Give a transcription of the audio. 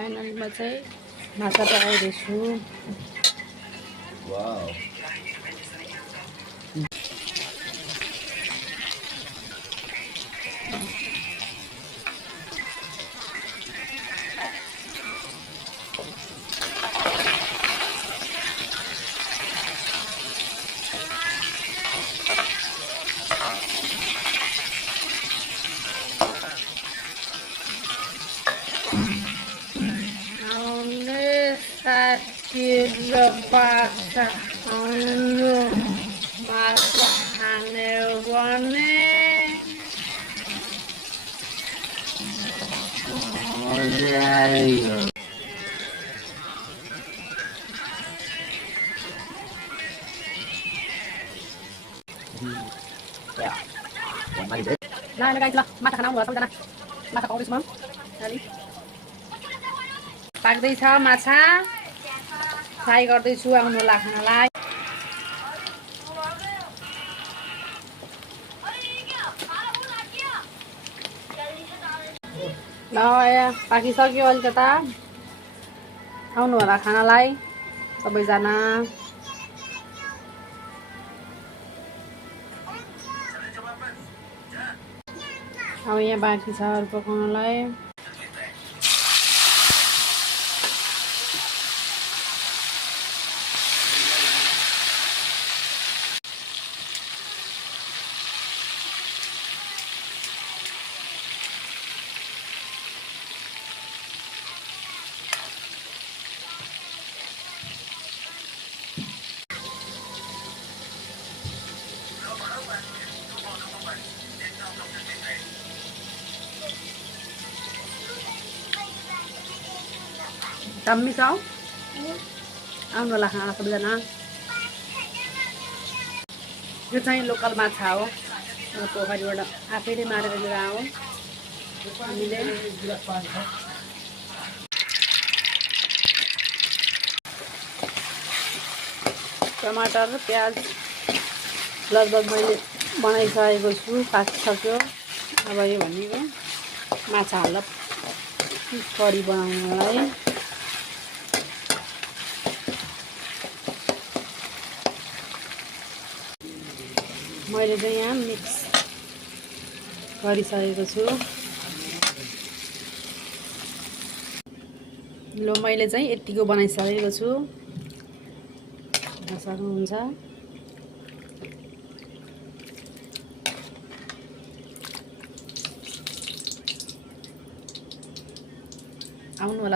फाइनलमा चाहिँ माछा पकाउँदैछु। Wow Pasta masa hanewane Nah, guys, lah, masak nang buat sana. Masak kau semua. Tadi. पाक्दैछ माछा फ्राई गर्दैछु आउनुहोला खानालाई। ल पाकिसक्यो अलिकता आउनु होला खानालाई सबैजना। अब यहाँ बाँकी छ अरू पकाउनलाई। Kami sao? आउनु होला खाना सबैजना। यो चाहिँ लोकल माछा हो, पोखरीबाट आफैले मारेर लिएर आऊ। हामीले टमाटर प्याज लगभग मैले बनाइसकेको छु, पाकिसक्यो। अब यो भनेको माछाहरूलाई करी बनाउनलाई। मैले चाहिँ यहाँ मिक्स गरिसकेको छु। ल मैले चाहिँ यतिको बनाइसकेको छु, सक्नुहुन्छ। आउनु होला